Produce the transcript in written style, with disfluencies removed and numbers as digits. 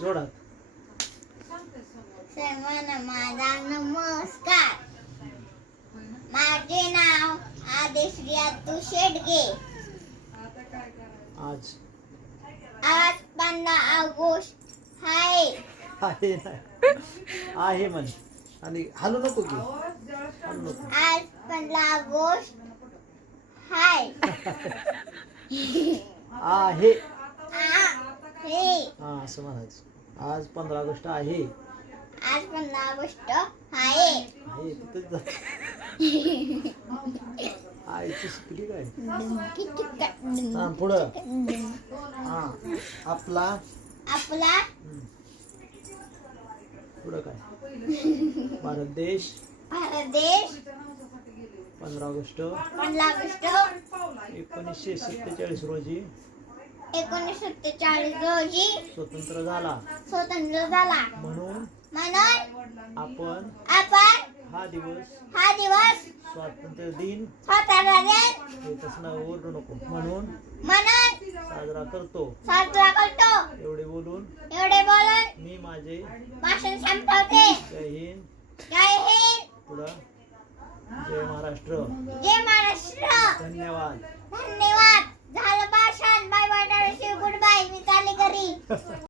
जोडात. सर्वांना माझा नमस्कार. माझे नाव आदेश रियातू शेडगे. आज आज 15 ऑगस्ट आहे. आहे नाही. आहे म्हण आणि हलू नको की. हलू नको. आज 15 ऑगस्ट आहे. आहे. आहे. हा असं म्हणायचं. आज 15 ऑगस्ट आहे. आज 15 ऑगस्ट आहे. आहे तिथेच जा. आईची शिकली काय. हा पुढं. हा आपला आपला पुढं काय. भारत देश भारत देश 15 ऑगस्ट 15 ऑगस्ट 1947 रोजी 1947 रोजी स्वतंत्र झाला. स्वतंत्र झाला. म्हणून म्हणून आपण हा दिवस स्वातंत्र्य दिन स्वतंत्र दिन हे तसं ओरडू नको म्हणून साजरा करतो. एवढे बोलून एवढे बोलून मी माझे भाषण संपवते. जय हिंद. जय हिंद. पुढं जय महाराष्ट्र. जय महाराष्ट्र. धन्यवाद. धन्यवाद. झालं भाषण. Bye bye. Good bye. मी चालले घरी.